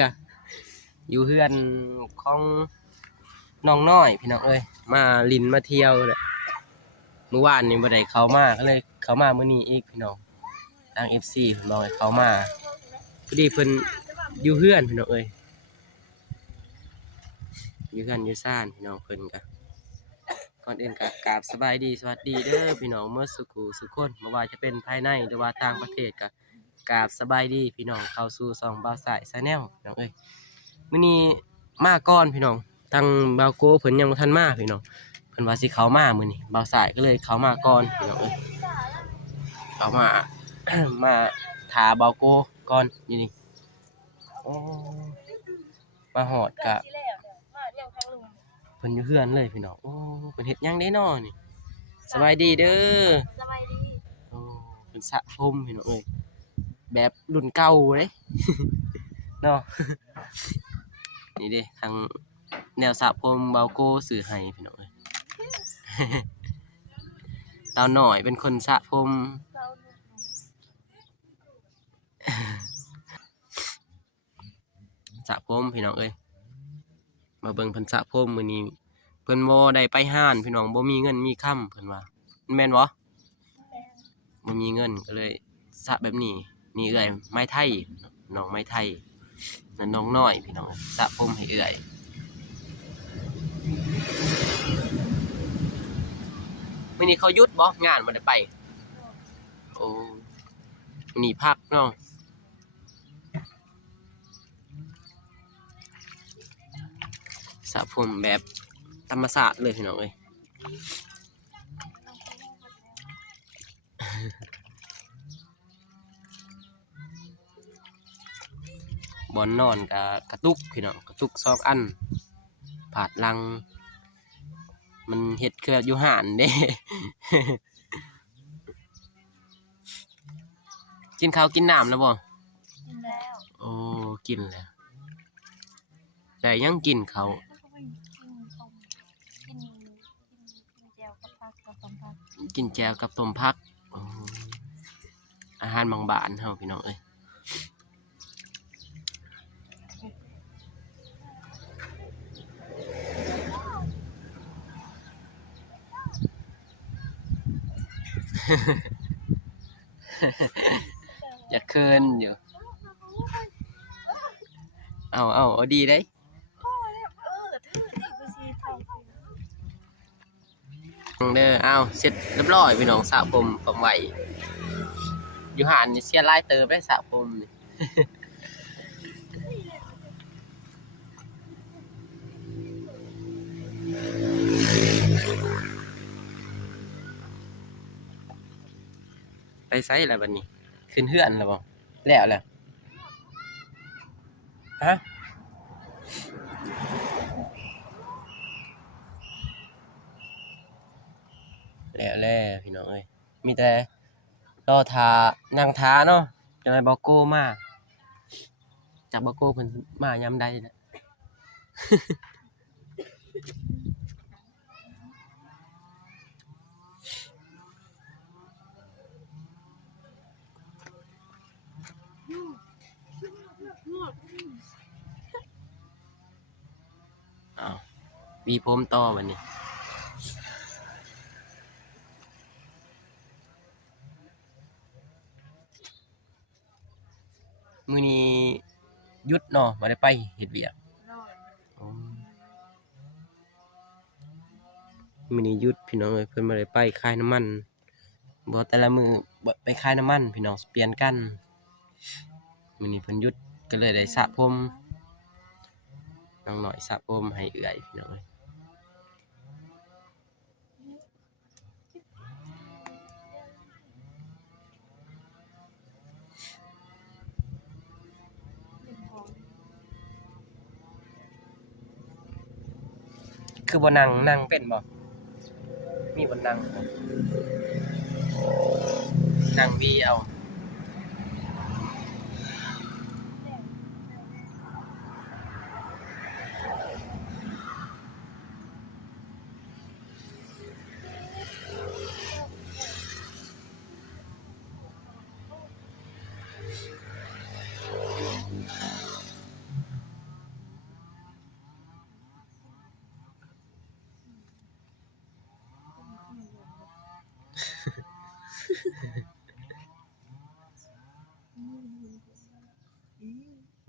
กะอยู่เฮือนของน้องน้อยพี่น้องเอ้ยมาลินมาเที่ยวเลยเมื่อวานนี่บ่ได้เข้ามาก็เลยเข้ามามื้อนี้อีกพี่น้องทาง FC เพิ่นบอกให้เข้ามาพอดีเพิ่นอยู่เฮือนพี่น้องเอ้ยอยู่เฮือนอยู่ซ่านพี่น้องเพิ่นกะก่อนอื่นก็กราบสบายดีสวัสดีเด้อพี่น้องเมื่อสุขสุขคนบ่ว่าจะเป็นภายในหรือว่าต่างประเทศก็กราบสบายดีพี่น้องเข้าสู่ช่องบ่าวสายชาแนลพี่น้องเอ้ยมื้อนี้มาก่อนพี่น้องทางบ่าวโกเพิ่นยังบ่ทันมาพี่น้องเพิ่นว่าสิเข้ามามื้อนี้บ่าวสายก็เลยเข้ามาก่อนพี่น้องเอ้ยเข้ามา มาถาบ่าวโกก่อนอยู่นี่โอ้มาฮอดก็เพิ่นอยู่เฮือนเลยพี่น้องโอ้เพิ่นเฮ็ดหยังได้น้อนี่สบายดีเด้อสบายดีโอ้เพิ่นสระผมพี่น้องเอ้ยแบบรุ่นเก่าเด้ เนาะ นี่เด้ทางแนวสระผมเบาโก้ซื้อให้พี่น้องเอ้ย เตาหน่อยเป็นคนสระผมสระผมพี่น้องเอ้ยมาเบิ่งเพิ่นสระผมมื้อนี้เพิ่นบ่ได้ไปห้านพี่น้องบ่มีเงินมีค่ำเพิ่นว่าแม่นบ่บ่มีเงินก็เลยสระแบบนี้นี่เอื้อยไม้ไทยน้องไม้ไทยนั่นน้องน้อยพี่น้องสระผมให้เอื้อยมื้อนี้เขาหยุดบ่งานบ่ได้ไปโอ้มื้อนี้พักเนาะสระผมแบบธรรมศาสตร์เลยพี่น้องเอ้ย บอนนอนกับกระตุกพี่น้องกระตุก2 อันผาดลังมันเฮ็ดคืออยู่ห่านเด้ กินข้าวกินน้ำแล้วบ่กินแล้วโอ้กินแล้วแต่ยังกินเขาวกินแจวกับต้มผักโอ้อาหารบางบ้านเฮาพี่น้องเอ้ย อยากเคินอยู่เอาดีได้เด้อเอาเสร็จเรียบร้อยพี่น้องสระผมผมไหวอยู่ห่านนี่เสียหลายเติบได้สระผมนี่ ไปไสแล้วบัดนี้ขึ้นเฮือนแล้วบ่แล้วแหละฮะแล้วพี่น้องเอ้ยมีแต่รอท่านั่งท่าเนาะจังได๋บ่โก้มาจากบ่โก้เพิ่นมายามใดน่ะ อ้าววีผมต่อบัดนี้มื้อนี้หยุดเนาะบ่ได้ไปเฮ็ดเวียกอ๋อมื้อนี้หยุดพี่น้องเอ้ยเพิ่นบ่ได้ไปขายน้ำมันบ่แต่ละมื้อบ่ไปขายน้ำมันพี่น้องเปลี่ยนกันมื้อนี้เพิ่นหยุดก็เลยได้สระผมน้องน้อยสระผมให้เอื้อยพี่น้องเอ้ยคือบ่นั่งเป็นบ่มีบ่นั่งบ่นั่งวีเอา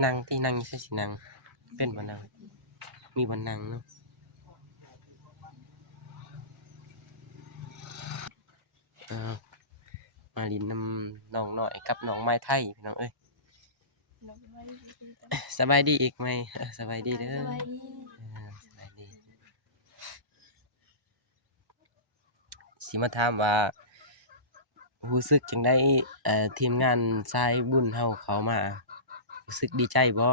นั่งที่นั่งใช่สินั่งเป็นบ่นั่งมีบ่นั่งเนาะเออมาลินน้ำน้องน้อยกับน้องไม้ไทยพี่น้องเอ้ยสบายดีอีกไหมสบายดีเด้อ สบายดี สบายดีสิมาถามว่ารู้สึกจังได๋ทีมงานสายบุญเฮาเขามารู้สึกดีใจบ่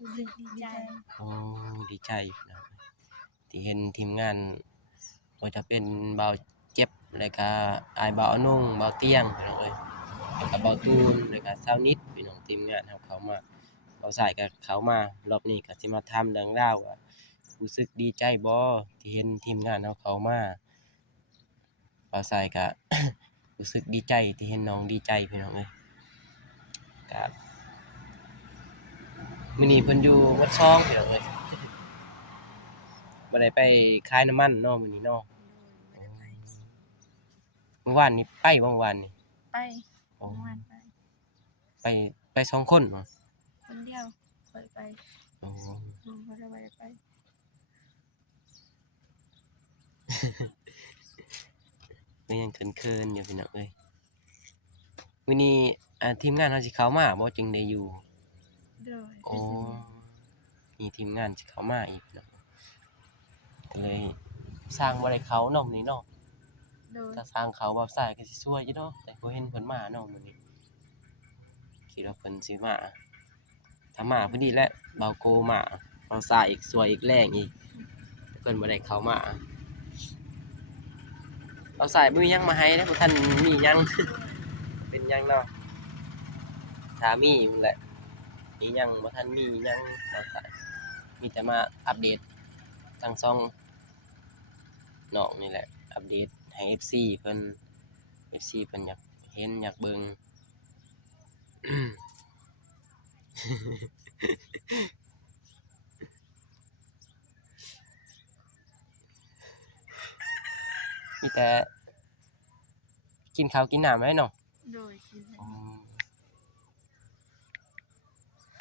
รู้สึกดีใจ โอ้ดีใจพี่น้องที่เห็นทีมงานบ่ว่าจะเป็นบ่าวเจ็บแล้วก็อ้ายบ่าวอนงบ่าวเตียงพี่น้องเอ้ยแล้วก็บ่าวตูนแล้วก็สาวนิดพี่น้องทีมงานเฮาเขามาบ่าวสายก็เขามารอบนี้ก็สิมาถามเรื่องราวว่ารู้สึกดีใจบ่ที่เห็นทีมงานเฮาเขามาบ่าวสายก็ รู้สึกดีใจที่เห็นน้องดีใจพี่น้องเอ้ยก็มื้อนี้เพิ่นอยู่วัดซองพี่น้องเอ้ย บ่ได้ไปขายน้ำมันเนาะมื้อนี้เนาะเมื่อวานนี้ไปบ่เมื่อวานนี้ ไป โอ้ เมื่อวานไป ไปไปสองคนบ่ คนเดียวไป โอ้ ลุงเขาจะไป ก็ยังเขินๆอยู่พี่น้องเอ้ยมื้อนี้ทีมงานเฮาสิเข้ามาบ่จึงได้อยู่ โดย โอ้มีทีมงานสิเข้ามาอีกเนาะก็เลยสร้างบ่ได้เข้าเนาะมื้อนี้เนาะ โดย ถ้าสร้างเขาบ่าวสายก็สิสวยอยู่เนาะแต่บ่เห็นเพิ่นมาเนาะมื้อนี้คิดว่าเพิ่นสิมาถ้ามาพอดีแหละบ่าวโกมาบ่าวสายอีกสวยอีกแรงอีกแต่เพิ่นบ่ได้เข้ามาบ่าวสายบ่มีหยังมาให้เด้อบ่ทันมีหยัง เป็นหยังเนาะถ้ามีพุ่นแหละมีหยังบ่ทันมีหยังบ่าวสายมีแต่มาอัปเดตทางช่องน้องนี่แหละอัปเดตให้ FC เพิ่น FC เพิ่นอยากเห็นอยากเบิ่ง มีแต่กินข้าวกินน้ำไว้เนาะ โดยกิน อืม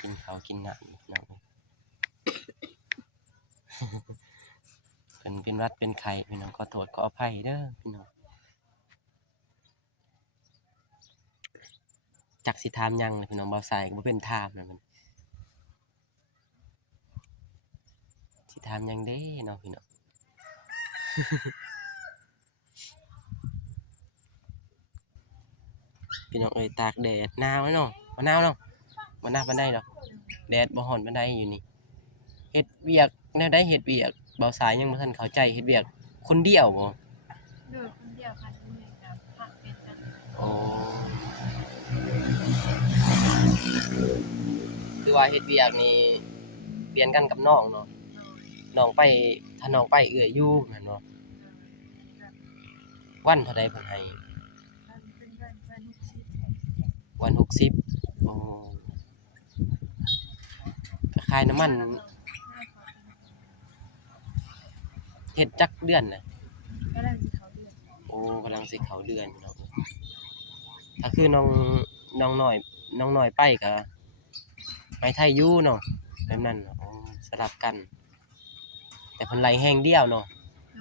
กินข้าวกินน้ำเนาะ เพิ่นเป็นหวัดเป็นไข้พี่น้องขอโทษขออภัยเด้อพี่น้องจักสิถามหยังเลยพี่น้องบ่าวสายก็บ่เป็นถามนั่นมันสิถามหยังเด้เนาะพี่น้อง พี่น้องเอ้ยตากแดดหนาวเนาะบ่หนาวเนาะบ่หนาวปานใดดอกแดดบ่ร้อนปานใดอยู่นี่เฮ็ดเวียกแนวใดเฮ็ดเวียกบ่าวสายยังบ่ทันเข้าใจเฮ็ดเวียกคนเดียวบ่ โดยคนเดียวพันมือกับผักเป็นกัน อ๋อคือว่าเฮ็ดเวียกนี่เปลี่ยนกันกับน้องเนาะ โดย น้องไปถ้าน้องไปเอื้อยอยู่แม่นบ่ แบบ วันเท่าใดเพิ่นให้ มันเป็นวันทุกสิบ วัน60อ๋อก็ขายน้ำมันเฮ็ดจักเดือนน่ะ ก็ได้ที่เขาเรียก โอ้กำลังสิเข้าเดือนพี่น้องถ้าคือน้องน้อยไปก็ไปไทยอยู่เนาะแบบนั้นอ๋อสลับกัน แต่เพิ่นไล่แห่งเดียวเนาะ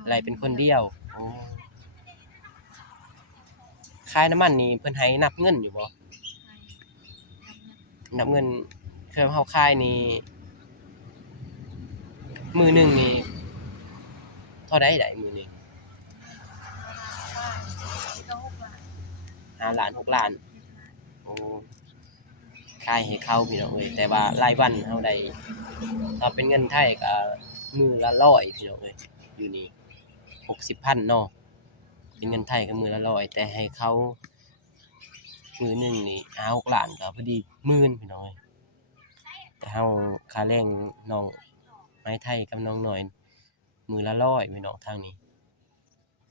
ไล่เป็นคนเดียวโอ้ขายน้ำมันนี่เพิ่นให้นับเงินอยู่บ่ นับเงินคือเฮาขายนี่มื้อหนึงนี่เท่าใดได้มื้อหนึง ก็หกบาท 5ล้าน6ล้านโอ้ขายให้เขาพี่น้องเอ้ยแต่ว่ารายวันเฮาได้ถ้าเป็นเงินไทยก็มื้อละ100พี่น้องเอ้ยอยู่นี่60,000เนาะเป็นเงินไทยก็มื้อละ100แต่ให้เขามื้อหนึงนี่5 6ล้านก็พอดีหมื่นพี่น้องเอ้ยแต่เฮาค่าแรงน้องไม้ไทยกับน้องน้อยมื้อละ100พี่น้องทางนี้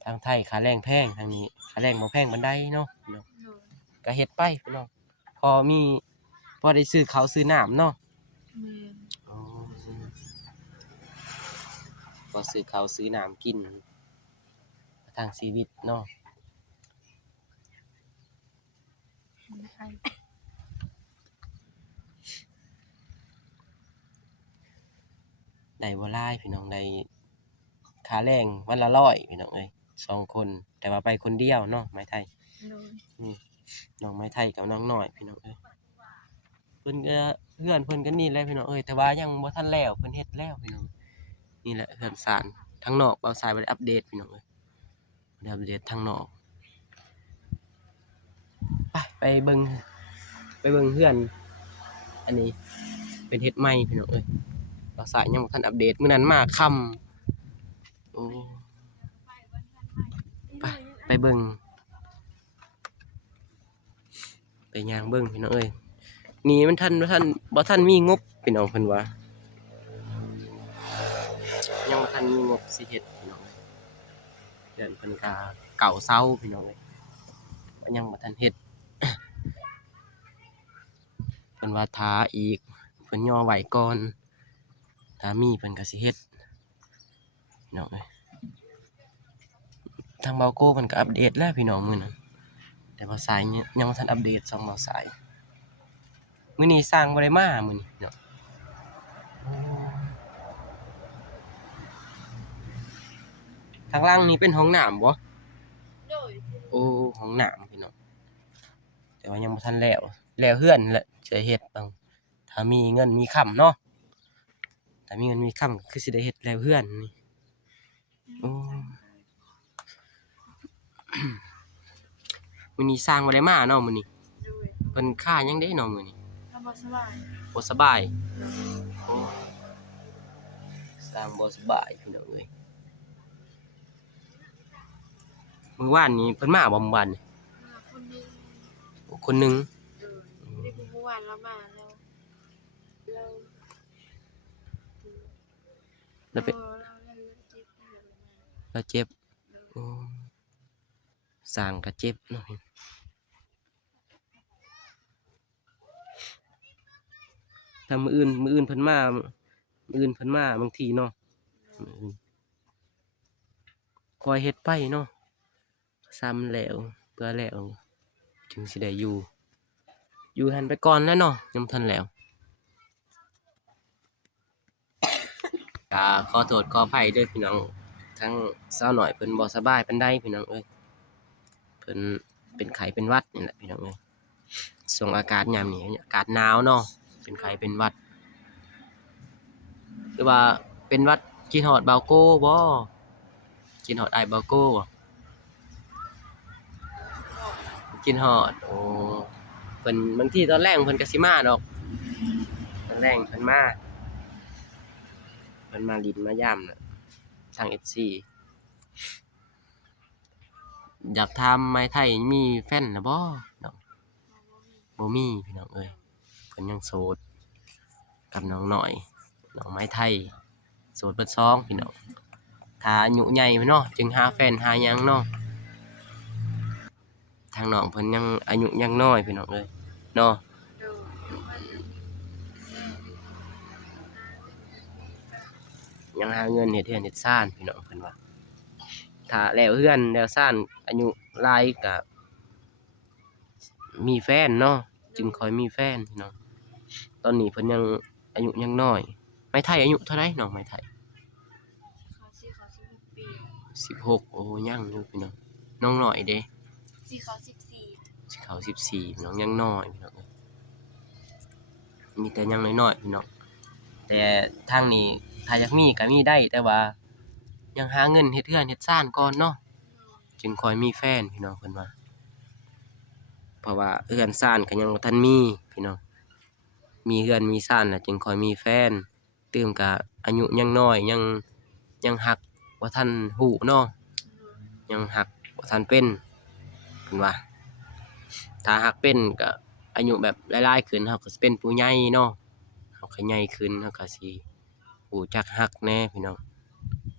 ทางไทยค่าแรงแพงทางนี้ค่าแรงบ่แพงปานใดเนาะพี่น้อง โดย ก็เฮ็ดไปพี่น้องพอมีพอได้ซื้อข้าวซื้อน้ำเนาะ มือ อ๋อพอซื้อข้าวซื้อน้ำกินทางชีวิตเนาะ ไทย ได้บ่หลายพี่น้องได้ค่าแรงวันละ100พี่น้องเอ้ย2คนแต่ว่าไปคนเดียวเนาะไม้ไทย โดย นี่น้องไม้ไทยกับน้องน้อยพี่น้องเอ้ยเพิ่นก็เฮือนเพิ่นก็นี่แหละพี่น้องเอ้ยแต่ว่ายังบ่ทันแล้วเพิ่นเฮ็ดแล้วพี่น้องนี่แหละเฮือนศาลทั้งนอกเบาสายบ่ได้อัปเดตพี่น้องเอ้ยบ่ได้อัปเดตทางนอกไปเบิ่งเฮือนอันนี้เป็นเฮ็ดใหม่พี่น้องเอ้ยเบาสายยังบ่ทันอัปเดตมื้อนั้นมาค่ำโอ้ไปเบิ่งไปย่างเบิ่งพี่น้องเอ้ยนี่มันบ่ทันมีงบพี่น้องเพิ่นว่ายังบ่ทันมีงบสิเฮ็ดพี่น้องเอ้ยเดือนเพิ่นก็เก่าเซาพี่น้องเอ้ยว่ายังบ่ทันเฮ็ด เพิ่นว่าท้าอีกเพิ่นย่อไว้ก่อนถ้ามีเพิ่นก็สิเฮ็ดพี่น้องเอ้ยทางเบาโก้เพิ่นก็อัปเดตแล้วพี่น้องมื้อนั้นแต่ว่าสายเนี่ยยังบ่ทันอัปเดต2เบาสายมื้อนี้สร้างบ่ได้มามื้อนี้เนาะทางล่างนี่เป็นห้องน้ำบ่ โดย โอ้ห้องน้ำพี่น้องแต่ว่ายังบ่ทันแล้วเฮือนแหละจะเฮ็ดบังถ้ามีเงินมีค่ำเนาะถ้ามีเงินมีค่ำก็คือสิได้เฮ็ดแล้วเฮือนนี่โอ้มื้อนี้สร้างบ่ได้มาเนาะมื้อนี้ โดย เพิ่นค่าหยังเด้เนาะมื้อนี้ ทำบ่สบาย บ่สบายโอ้สร้างบ่สบายพี่น้องเอ้ยมื้อวานนี้เพิ่นมาบ่มื้อวานนี่ มาคนหนึง โอ้คนหนึง โดยได้เมื่อวานแล้วมาแล้วเรา แล้วเป็น เราเจ็บเหมือนกัน แล้วเจ็บโอ้สร้างก็เจ็บเนาะถ้ามื้ออื่นเพิ่นมาบางทีเนาะมื้ออื่นคอยเฮ็ดไปเนาะซ้ำแล้วเพื่อแล้วจึงสิได้อยู่หันไปก่อนแล้วเนาะยังบ่ทันแล้วก็ขอโทษขออภัยเด้อพี่น้องทั้งสาวน้อยเพิ่นบ่สบายปานใดพี่น้องเอ้ยเพิ่นเป็นไข้เป็นหวัดนี่แหละพี่น้องเอ้ยช่วงอากาศยามนี้อากาศหนาวเนาะเป็นไข้เป็นหวัดหรือว่าเป็นหวัดคิดฮอดบาวโก้บ่คิดฮอดอ้ายบาวโก้บ่คิดฮอดโอ้เพิ่นบางทีตอนแรกเพิ่นก็สิมาดอกตอนแรกเพิ่นมาลิ้นมายามน่ะทาง FC อยากถามไม้ไทยมีแฟนแล้วบ่น้องบ่มีพี่น้องเอ้ยเพิ่นยังโสดกับน้องน้อยน้องไม้ไทยโสดเบิด2พี่น้องถ้าอายุใหญ่เนาะจึงหาแฟนหาหยังเนาะทางน้องเพิ่นยังอายุยังน้อยพี่น้องเอ้ยเนาะ โดยมัน ยังหาเงินเฮ็ดเรือนเฮ็ดซ่านพี่น้องเพิ่นว่าถ้าแล้วเรือนแล้วซ่านอายุหลายก็มีแฟนเนาะจึงค่อยมีแฟนพี่น้องตอนนี้เพิ่นยังอายุยังน้อยไม้ไทยอายุเท่าไรน้องไม้ไทยเขา16 ปี 16โอ้ยังอยู่พี่น้องน้องน้อยเด้ สิเขา14 สิเข้า14พี่น้องยังน้อยพี่น้องเอ้ยมีแต่ยังน้อยๆพี่น้องแต่ทางนี้ถ้าอยากมีก็มีได้แต่ว่ายังหาเงินเฮ็ดเรือนเฮ็ดซ่านก่อนเนาะจึงค่อยมีแฟนพี่น้องเพิ่นว่าเพราะว่าเรือนซ่านก็ยังบ่ทันมีพี่น้องมีเรือนมีซ่านแล้วจึงค่อยมีแฟนตื่มก็อายุยังน้อยยังฮักบ่ทันฮู้เนาะยังฮักบ่ทันเป็นเพิ่นว่าถ้าฮักเป็นก็อายุแบบหลายๆขึ้นเฮาก็สิเป็นผู้ใหญ่เนาะเฮาก็ใหญ่ขึ้นเฮาก็สิรู้จักฮักแหน่พี่น้อง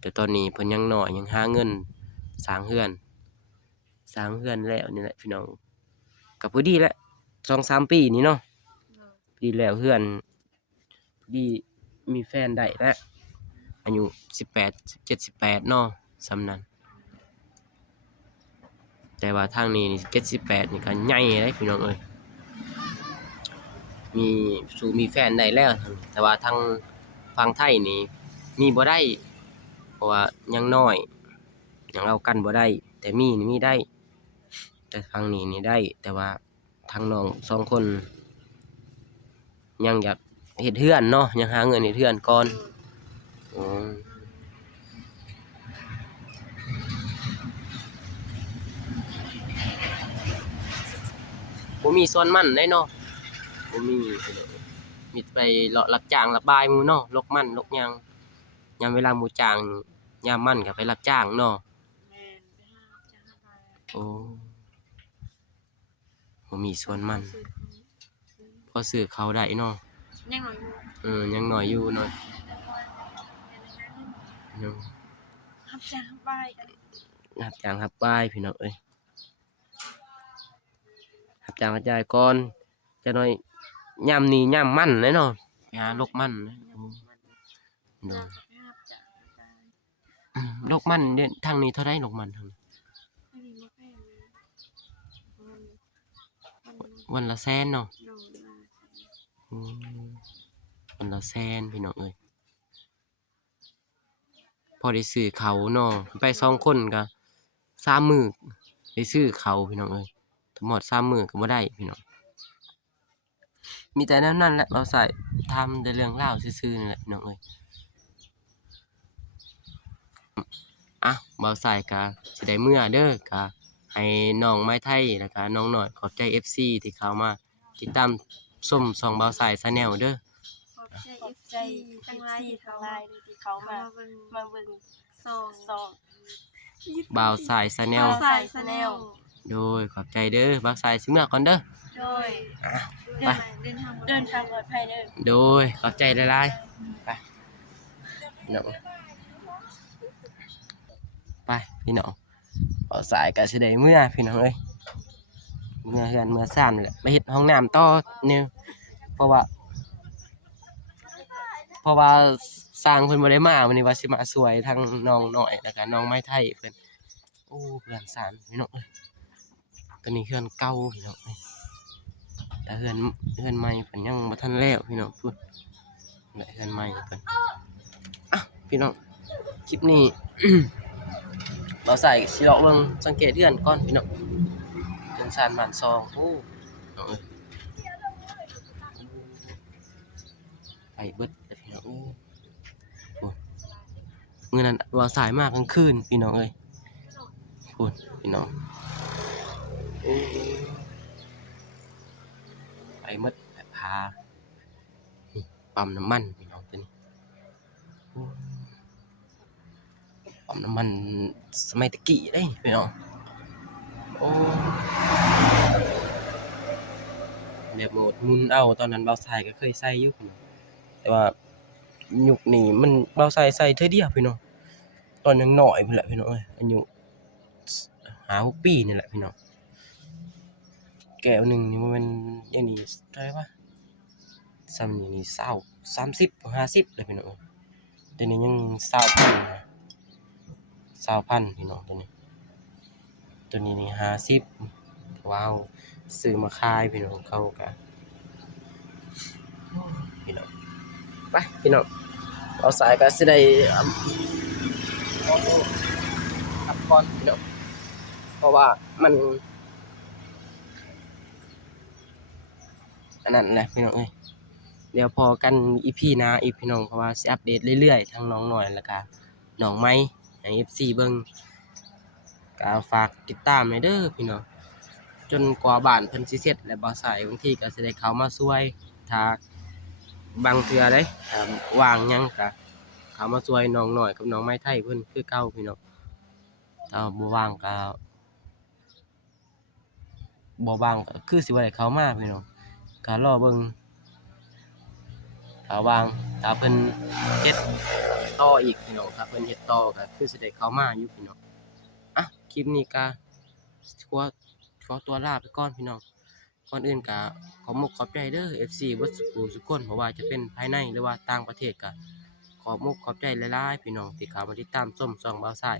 แต่ตอนนี้เพิ่นยังน้อยยังหาเงินสร้างเรือนแล้วนี่แหละพี่น้องก็พอดีแหละ2-3 ปีนี้เนาะพอดีแล้วเรือนพอดีมีแฟนได้แล้วอายุ18 17 18เนาะส่ำนั้นแต่ว่าทางนี้นี่17 18นี่ก็ใหญ่เลยพี่น้องเอ้ย มีมีแฟนได้แล้วแต่ว่าทางฝั่งไทยนี่มีบ่ได้เพราะว่ายังน้อยยังเอากันบ่ได้แต่มีนี่มีได้แต่ฝั่งนี้นี่ได้แต่ว่าทางน้องสองคนยังอยากเฮ็ดเรือนเนาะยังหาเงินเฮ็ดเรือนก่อนอ๋อบ่มีส่วนมั่นได้เนาะบ่มีมีไปเลาะรับจ้างรับบายหมู่เนาะลกมันลกหยังยามเวลาหมู่จ้างยามมันก็ไปรับจ้างเนาะ แม่นไปหาจ้างหาปลา โอ้บ่มีส่วนมัน ซื้อของ พอซื้อเขาได้เนาะ ยังน้อยอยู่ ยังน้อยอยู่เนาะ แต่ว่ายังหาเงิน ยัง รับจ้างหาปลากัน รับจ้างรับบ้ายพี่น้องเอ้ยรับจ้างรับจ่ายก่อนจักหน่อยยามนี้ยามมันเลยเนาะไปหาลกมันนะโอ้โด จ้าง ย ไปหาจ้างหาปลา ลกมันเนี่ยทางนี้เท่าใดลกมันทางนี้ ไม่มีบ่แพงเลยมัน วันละแสนเนาะ โดนมา อืมวันละแสนพี่น้องเอ้ยพอได้ซื้อเขาเนาะไป2คนก็3มื้อได้ซื้อเขาพี่น้องเอ้ยทั้งหมด3มื้อก็บ่ได้พี่น้องมีแต่แนวนั้นแหละเราใส่ทำแต่เรื่องราวซื่อๆนี่แหละพี่น้องเอ้ยอ่ะบ่าวใส่ก็สิได้เมื่อเด้อก็ให้น้องไม้ไทยแล้วก็น้องน้อยขอบใจ FC ที่เข้ามาติดตามชมช่องบ่าวใส่ Channel เด้อ ขอบใจ ขอบใจ ทั้งหลายที่เขา ทั้งหลายที่เขา มา มาเบิ่ง ซอง ซอง บ่าวใส่ Channel ใส่สแนล โดยขอบใจเด้อบ่าวใส่สิเมื่อก่อนเด้อ โดย ไป เดินทาง ปลอดภัยเด้อ โดยขอบใจหลายๆไปพี่น้องไปพี่น้องบ่าวใส่ก็สิได้เมื่อพี่น้องเอ้ยเมื่อเฮือนเมื่อซ่านนี่แหละไปเฮ็ดห้องน้ำต่อเนี่ยเพราะว่าสร้างเพิ่นบ่ได้มาวันนี้ว่าสิมาช่วยทั้งน้องน้อยแล้วก็น้องไม้ไทยเพิ่นโอ้เฮือนซ่านพี่น้องเอ้ยตัวนี้เฮือนเก่าพี่น้องเอ้ยแต่เฮือนใหม่เพิ่นยังบ่ทันแล้วพี่น้องพูดและเฮือนใหม่เพิ่นอ่ะพี่น้องคลิปนี้ เราใส่สิเลาะเบิ่งสังเกตเฮือนก่อนพี่น้องเฮือนซ่านบ้านซองโอ้น้องเอ้ยไปเบิดเลยพี่น้องโอ้โหมื้อนั้นว่าสายมากกลางคืนพี่น้องเอ้ยพูดพี่น้องโอ้ไปหมดไปพานี่ปั๊มน้ำมันพี่น้องตัวนี้โอ้ปั๊มน้ำมันสมัยตะกี้เด้พี่น้องโอ้แบบโหมดหมุนเอาตอนนั้นเบาสายก็เคยใส่อยู่พี่น้องแต่ว่ายุคนี้มันเบาสายใส่เทื่อเดียวพี่น้องตอนยังน้อยพุ่นแหละพี่น้องเอ้ยอายุ5-6 ปีนี่แหละพี่น้องแก้วหนึงนี่บ่แม่นอย่างนี้เท่าไหร่วะซ้ำนี่20 30 50เลยพี่น้องเอ้ยเดี๋ยวนี้ยัง20,000นะ20,000พี่น้องตัวนี้นี่50ว้าวซื้อมาขายพี่น้องเขาก็พี่น้องไปพี่น้องเอาสายก็สิได้ขับก่อนพี่น้องเพราะว่ามันอันนั้นแหละพี่น้องเอ้ยเดี๋ยวพอกัน EP หน้าอีกพี่น้องเพราะว่าสิอัปเดตเรื่อยๆทั้งน้องน้อยแล้วก็น้องไม้ให้ FC เบิ่งก็ฝากติดตามหน่อยเด้อพี่น้องจนกว่าบ้านเพิ่นสิเสร็จและบ่สายบางทีก็สิได้เข้ามาช่วยถ้าบางเทื่อเด้ถ้าว่างหยังก็เข้ามาช่วยน้องน้อยกับน้องไม้ไทยเพิ่นคือเก่าพี่น้องถ้าบ่ว่างก็คือสิบ่ได้เข้ามาพี่น้องก็รอเบิ่งถ้าว่างถ้าเพิ่นเฮ็ดต่ออีกพี่น้องถ้าเพิ่นเฮ็ดต่อก็คือสิได้เข้ามาอยู่พี่น้องอ่ะคลิปนี้ก็ขอตัวลาไปก่อนพี่น้องก่อนอื่นก็ขอมุกขอบใจเด้อ FC เบิดสุขคนบ่ว่าจะเป็นภายในหรือว่าต่างประเทศก็ขอมุกขอบใจหลายๆพี่น้องที่เข้ามาติดตามชมช่องบ่าวสาย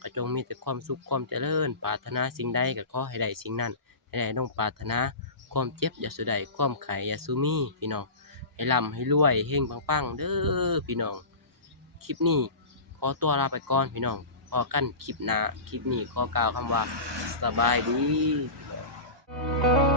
ก็จงมีแต่ความสุขความเจริญปรารถนาสิ่งใดก็ขอให้ได้สิ่งนั้นให้ได้ดังปรารถนา ความเจ็บอย่าสุใดความไขอย่าสุมีพี่น้องให้ร่ำให้รวยเฮงปังๆเด้อพี่น้องคลิปนี้ขอตัวลาไปก่อนพี่น้องพอกันคลิปหน้าคลิปนี้ขอกล่าวคำว่าสบายดี